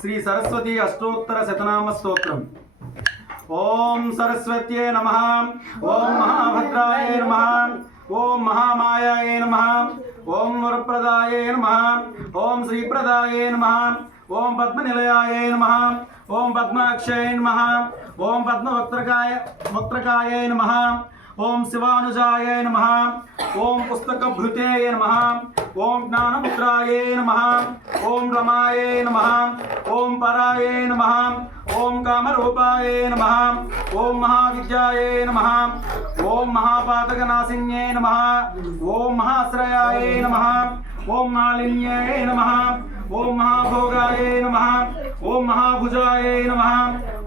श्री सरस्वती अष्टोत्तर शतनाम स्तोत्रम। ओम सरस्वत्यै नमः। ओम महाभद्राय नमः। ओम महामायाय नमः। ओम वरप्रदाय नमः। ओम श्रीप्रदाय नमः। ओम पद्मनिलयाय नमः। ओम पद्माक्षय नमः। ओम पद्मवक्त्रकाय नमः। ओम शिवानुजाय नमः। ओम पुस्तकभृते नमः। ओम ज्ञानमुद्राय नमः। ओम रमाय नमः। ओम पराय नमः। ओम कामरूपाय नमः। ओम महाविद्याय नमः। ओम महापातकनाशिन्ये नमः। ओम महाश्रयाय नमः। ओम मालिन्ये नमः। ओम महाभोगाय नमः। ओम महाभुजाय नमः।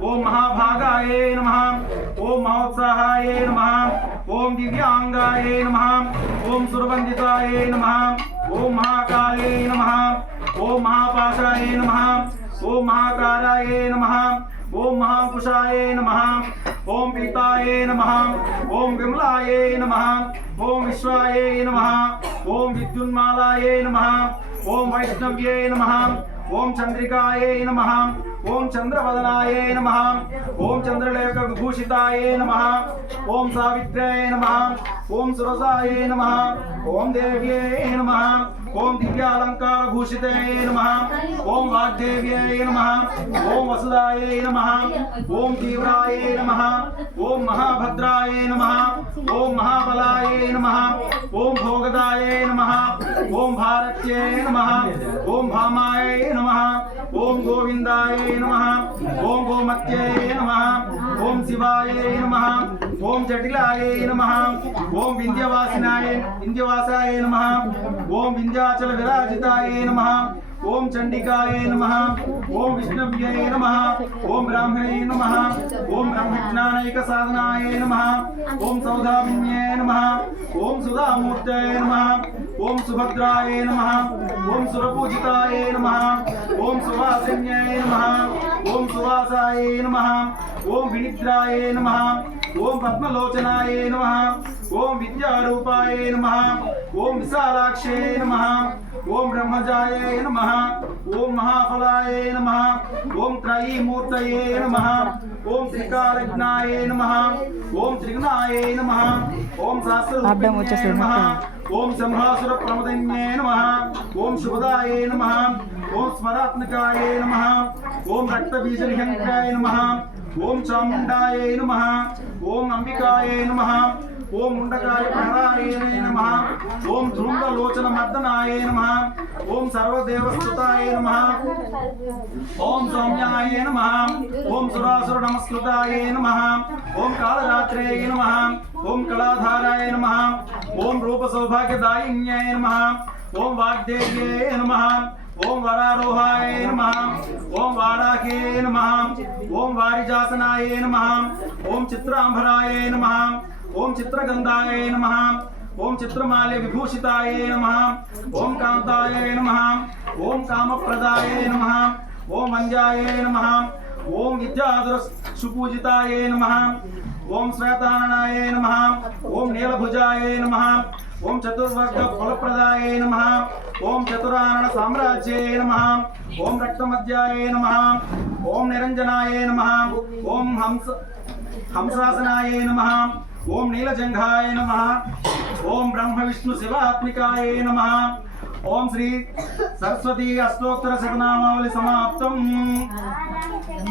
ओम महाभागाय नमः। ओम महोत्साहाय नमः। ओम दिव्यांगाय नमः। ओम सुरवंदिताय नमः। ओम महाकाले नमः। ओम महापाशाय नमः। ओम महाकाराय नमः। ओम महाकुशाय नमः। ओम पीताय नमः। ओम विमलाय नमः। ओम विश्वाय नमः। ओम विद्युन्मालाय नमः। ओम वैष्णव्ये नमः। ओम चंद्रिकाय नमः। ओम चंद्रवदनाय नमः। ओम चंद्रलेख विभूषिताय नमः। ओम सावित्र्याय नमः। ओम सुरसाय नमः। ओम देव्ये नमः। ओम दिव्यालंकार भूषिते नमः। ओम वाग्देव्ये नमः। ओम वसुदाय नमः। ओम तीव्राय नमः। ओम महाभद्राय नमः। ओम महाबलाय नमः। ओम भोगदाय नमः। ओम भारत्ये नमः। ओम भामाय नमः। ओम गोविंदाय नमः। ओम गोमत्ये नमः। ओम शिवाय नमः। ओम जटिलाय नमः। ओम विंध्यवासाय नमः। ओम विंध्याचल विराजिताय नमः। ओम चंडिकाय नमः। ओम विष्णव्ये नमः। ओम ब्राह्मणे नमः। ओम ब्रह्मज्ञानैक साधनाय नमः। ओम सौदामिन्ये नमः। ओम सुधामूर्तये नमः। ओम सुभद्राय नमः। ओम सुरपूजिताय नमः। ओम सुवासिन्ये नमः। ओम सुवासाय नमः। ओम विनिद्राय नमः। ओम पद्मलोचनाय नमः। ओम विद्यारूपाय नमः। ओम विशालाक्षे नमः। ओम ब्रह्मजाय नमः। ओम महाफलाय नमः। ओम त्रयीमूर्तये नमः। ओम त्रिकालज्ञाय नमः। ओम त्रिगुणाय नमः। ओम सहस्ररूपिण्ये नमः। ओम संहासुर प्रमदन्ये नमः। ओम शुभदाय नमः। ओम स्मरात्मकाय नमः। ओम रक्तबीजनिहंत्राय नमः। ओम चामुंडाय नमः। ओम अंबिकाय नमः। ओम मुंडकाय प्रहराय नमः। ओम ध्रुंगलोचन मर्दनाय नमः। ओम सर्वदेवस्तुताय नमः। ओम सौम्याय नमः। ओम सुरासुर नमस्कृताय नमः। ओम कालरात्रे नमः। ओम कलाधाराय नमः। ओम रूप सौभाग्यदायिन्ये नमः। ओम वाग्देव्ये नमः। ओम वरारोहाय नमः। ओम वाराहे नमः। ओम वारिजासनाय नमः। ओम चित्रांबराय नमः। ओम चित्रगंधाय नमः। ओम चित्रमाल्य विभूषिताय नमः। ओम कांताय नमः। ओम कामप्रदाय नमः। ओम अंजाय नमः। ओम विद्याधर सुपूजिताय नमः। ओम श्वेताननाय नमः। ओम नीलभुजाय नमः। ओम चतुर्वर्ग फलप्रदाय नमः। ओम चतुरानन साम्राज्ये नमः। ओम रक्तमध्याय नमः। ओम निरंजनाय नमः। ओम हंसासनाय नमः। ओम नीलजंघाय नमः। ओम ब्रह्म विष्णु शिवात्मिकाय नमः। ओम श्री सरस्वती अष्टोत्तर शतनामावली समाप्तम्।